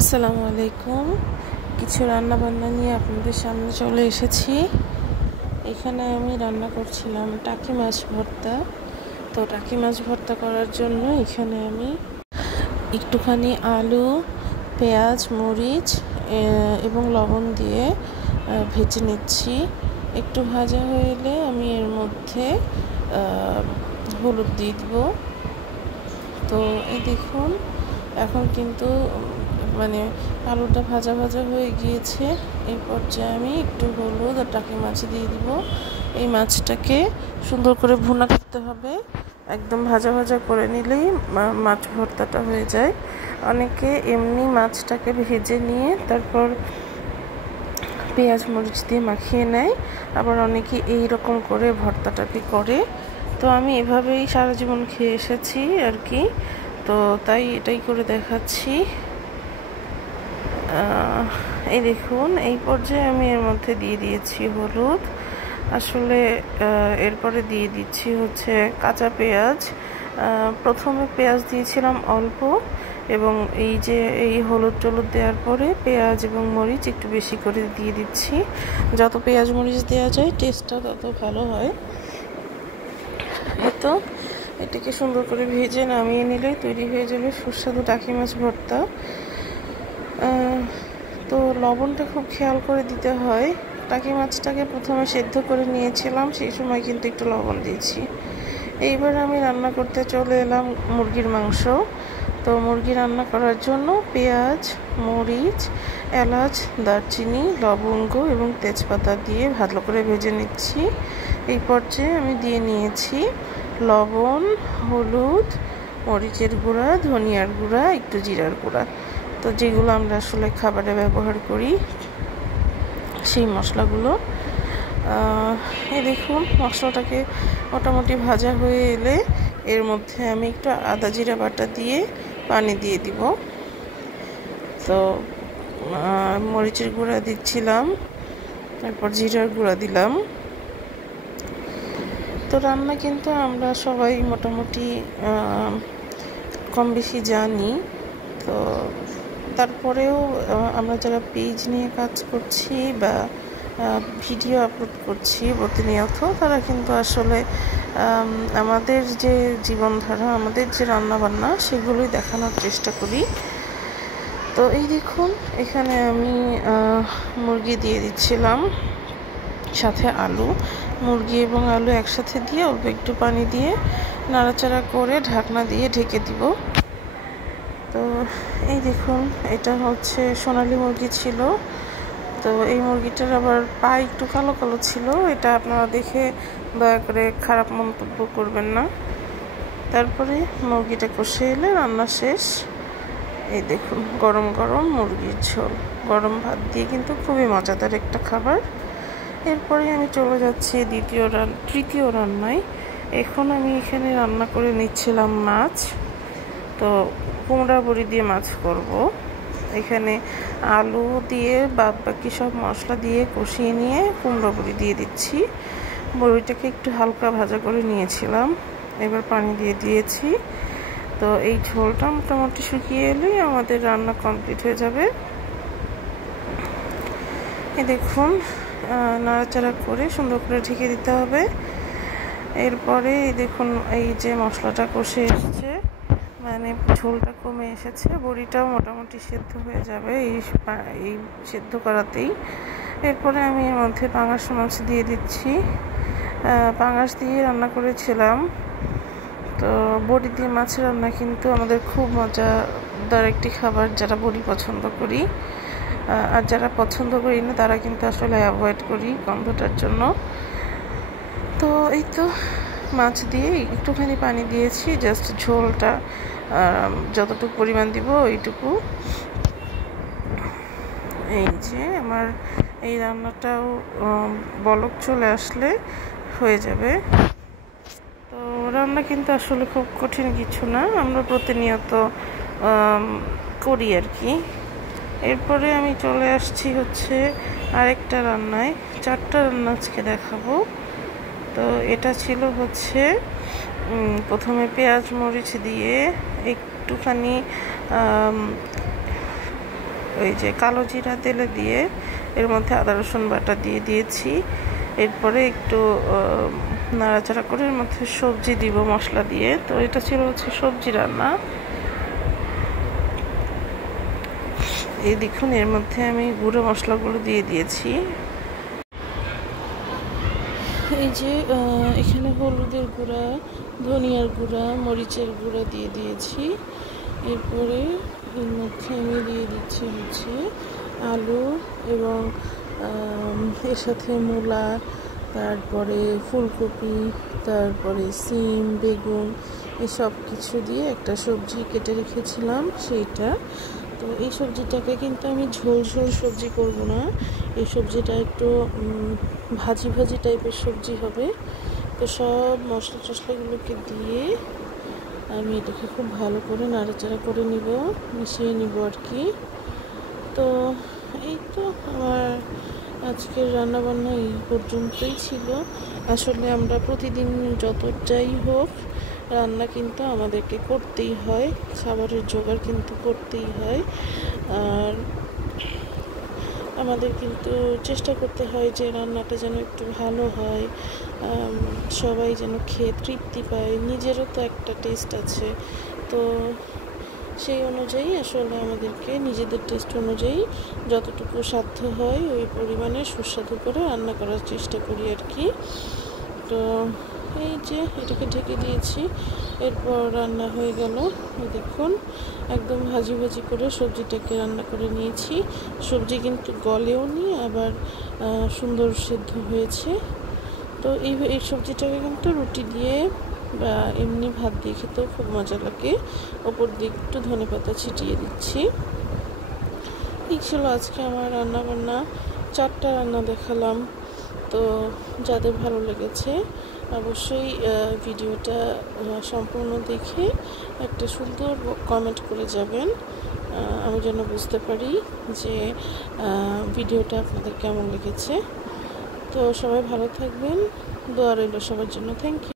আসসালামু আলাইকুম। কিছু রান্না বান্না নিয়ে আপনাদের সামনে চলে এসেছি। এখানে আমি রান্না করছিলাম টাকি মাছ ভর্তা। তো টাকি মাছ ভর্তা করার জন্য এখানে আমি একটুখানি আলু, পেঁয়াজ, মরিচ এবং লবণ দিয়ে ভেজে নিচ্ছি। একটু ভাজা হয়ে এলে আমি এর মধ্যে হলুদ দিয়ে দিব। তো এই দেখুন, এখন কিন্তু আলুটা ভাজা ভাজা হয়ে গিয়েছে। এই পর্যায়ে আমি একটু হলুদ আর টাকি মাছ দিয়ে দিব। এই মাছটাকে সুন্দর করে ভুনা করতে হবে। একদম ভাজা ভাজা করে নিলেই মাছ ভর্তাটা হয়ে যায়। অনেকে এমনি মাছটাকে ভেজে নিয়ে তারপর পেঁয়াজ মরিচ দিয়ে মাখিয়ে নেয়, আবার অনেকে এই রকম করে ভর্তাটাকে করে। তো আমি এভাবেই সারা জীবন খেয়ে এসেছি আর কি, তো তাই এটাই করে দেখাচ্ছি। এই দেখুন, এই পর্যায়ে আমি এর মধ্যে দিয়ে দিয়েছি হলুদ। আসলে এরপরে দিয়ে দিচ্ছি হচ্ছে কাঁচা পেঁয়াজ। প্রথমে পেঁয়াজ দিয়েছিলাম অল্প, এবং এই হলুদ টলুদ দেওয়ার পরে পেঁয়াজ এবং মরিচ একটু বেশি করে দিয়ে দিচ্ছি। যত পেঁয়াজ মরিচ দেওয়া যায় টেস্টটা তত ভালো হয়। তো এটাকে সুন্দর করে ভেজে নামিয়ে নিলে তৈরি হয়ে যাবে সুস্বাদু টাকি মাছ ভর্তা। তো লবণটা খুব খেয়াল করে দিতে হয়। টাকি মাছটাকে প্রথমে সেদ্ধ করে নিয়েছিলাম, সেই সময় কিন্তু একটু লবণ দিয়েছি। এইবার আমি রান্না করতে চলে এলাম মুরগির মাংস। তো মুরগি রান্না করার জন্য পেঁয়াজ, মরিচ, এলাচ, দারচিনি, লবঙ্গ এবং তেজপাতা দিয়ে ভালো করে ভেজে নিচ্ছি। এই পর্যায়ে আমি দিয়ে নিয়েছি লবণ, হলুদ, মরিচের গুঁড়া, ধনিয়ার গুঁড়া, একটু জিরার গুঁড়া। তো যেগুলো আমরা আসলে খাবারে ব্যবহার করি সেই মশলাগুলো। এই দেখুন, মশলাটাকে মোটামুটি ভাজা হয়ে এলে এর মধ্যে আমি একটু আদা জিরা বাটা দিয়ে পানি দিয়ে দিব। তো মরিচের গুঁড়া দিচ্ছিলাম, তারপর জিরার গুঁড়া দিলাম। তো রান্না কিন্তু আমরা সবাই মোটামুটি কম বেশি জানি। তো তারপরেও আমরা যারা পেজ নিয়ে কাজ করছি বা ভিডিও আপলোড করছি প্রতিনিয়ত, তারা কিন্তু আসলে আমাদের যে জীবনধারা, আমাদের যে রান্নাবান্না, সেগুলোই দেখানোর চেষ্টা করি। তো এই দেখুন, এখানে আমি মুরগি দিয়ে দিচ্ছিলাম, সাথে আলু। মুরগি এবং আলু একসাথে দিয়ে অল্প একটু পানি দিয়ে নাড়াচাড়া করে ঢাকনা দিয়ে ঢেকে দিব। তো এই দেখুন, এটা হচ্ছে সোনালী মুরগি ছিল। তো এই মুরগিটার আবার পা একটু কালো কালো ছিল, এটা আপনারা দেখে দয়া করে খারাপ মন্তব্য করবেন না। তারপরে মুরগিটা কষে এলে রান্না শেষ। এই দেখুন, গরম গরম মুরগির ঝোল গরম ভাত দিয়ে কিন্তু খুবই মজাদার একটা খাবার। এরপরে আমি চলে যাচ্ছি তৃতীয় রান্নায়। এখন আমি এখানে রান্না করে নিচ্ছিলাম মাছ। তো কুমড়া বড়ি দিয়ে মাছ করব। এখানে আলু দিয়ে বাকি সব মশলা দিয়ে কষিয়ে নিয়ে কুমড়া বড়ি দিয়ে দিচ্ছি। বড়িটাকে একটু হালকা ভাজা করে নিয়েছিলাম, এবার পানি দিয়ে দিয়েছি। তো এই ঝোলটা মোটামুটি শুকিয়ে এলেই আমাদের রান্না কমপ্লিট হয়ে যাবে। এই দেখুন, নাড়াচাড়া করে সুন্দর করে ঢেকে দিতে হবে। এরপরে এই দেখুন, এই যে মশলাটা কষে এসেছে, ঝোলটা কমে এসেছে, বড়িটাও মোটামুটি সেদ্ধ হয়ে যাবে এই সেদ্ধ করাতেই। এরপরে আমি এর মধ্যে পাঙাশ মাছ দিয়ে দিচ্ছি। পাঙাশ দিয়ে রান্না করেছিলাম। তো বড়ি দিয়ে মাছের রান্না কিন্তু আমাদের খুব মজাদার একটি খাবার, যারা বড়ি পছন্দ করি। আর যারা পছন্দ করি না তারা কিন্তু আসলে অ্যাভয়েড করি গন্ধটার জন্য। তো এই তো মাছ দিয়ে একটুখানি পানি দিয়েছি, জাস্ট ঝোলটা যতটুকু পরিমাণ দিব ওইটুকু। এই যে আমার এই রান্নাটাও বলক চলে আসলে হয়ে যাবে। তো রান্না কিন্তু আসলে খুব কঠিন কিছু না, আমরা প্রতিনিয়ত করি আর কি। এরপরে আমি চলে আসছি হচ্ছে আরেকটা রান্নায়। 4টা রান্না আজকে দেখাবো। তো এটা ছিল হচ্ছে প্রথমে পেঁয়াজ মরিচ দিয়ে একটুখানি ওই যে কালো জিরা তেলে দিয়ে এর মধ্যে আদা রসুন বাটা দিয়ে দিয়েছি। এরপরে একটু নাড়াচাড়া করে এর মধ্যে সবজি দিব মশলা দিয়ে। তো এটা ছিল হচ্ছে সবজি রান্না। এই দেখুন এর মধ্যে আমি গুঁড়ো মশলাগুলো দিয়ে দিয়েছি। এই যে এখানে হলুদের গুঁড়া, ধনিয়ার গুঁড়া, মরিচের গুঁড়া দিয়ে দিয়েছি। এরপরে এর মধ্যে আমি দিয়ে দিচ্ছি হচ্ছে আলু এবং এর সাথে মূলা, তারপরে ফুলকপি, তারপরে সিম, বেগুন, এসব কিছু দিয়ে একটা সবজি কেটে রেখেছিলাম সেইটা। তো এই সবজিটাকে কিন্তু আমি ঝোল ঝোল সবজি করব না, এই সবজিটা একটু ভাজি ভাজি টাইপের সবজি হবে। তো সব মশলা টশলাগুলোকে দিয়ে আমি এটাকে খুব ভালো করে নাড়াচাড়া করে নিব, মিশিয়ে নিব আর কি। তো এই তো আমার আজকের রান্নাবান্না এই পর্যন্তই ছিল। আসলে আমরা প্রতিদিন যতটাই হোক রান্না কিন্তু আমাদেরকে করতেই হয়, খাবারের জোগাড় কিন্তু করতেই হয়। আর আমাদের কিন্তু চেষ্টা করতে হয় যে রান্নাটা যেন একটু ভালো হয়, সবাই যেন খেয়ে তৃপ্তি পায়। নিজেরও তো একটা টেস্ট আছে, তো সেই অনুযায়ী আসলে আমাদেরকে নিজেদের টেস্ট অনুযায়ী যতটুকু সাধ্য হয় ওই পরিমাণে সুস্বাদু করে রান্না করার চেষ্টা করি আর কি। তো এই যে এটাকে ঢেকে দিয়েছি, এরপর রান্না হয়ে গেল। দেখুন একদম ভাজি ভাজি করে সবজিটাকে রান্না করে নিয়েছি। সবজি কিন্তু গলেও নি, আবার সুন্দর সিদ্ধ হয়েছে। তো এই সবজিটাকে কিন্তু রুটি দিয়ে বা এমনি ভাত দিয়ে খেতেও খুব মজা লাগে। ওপর দিয়ে একটু ধনেপাতা ছিটিয়ে দিচ্ছি। এই ছিল আজকে আমার রান্না বান্না, 4টা রান্না দেখালাম। তো যাদের ভালো লেগেছে অবশ্যই ভিডিওটা সম্পূর্ণ দেখে একটা সুন্দর কমেন্ট করে যাবেন, আমি যেন বুঝতে পারি যে ভিডিওটা আপনাদের কেমন লেগেছে। তো সবাই ভালো থাকবেন, দোয়া রইল সবার জন্য। Thank you.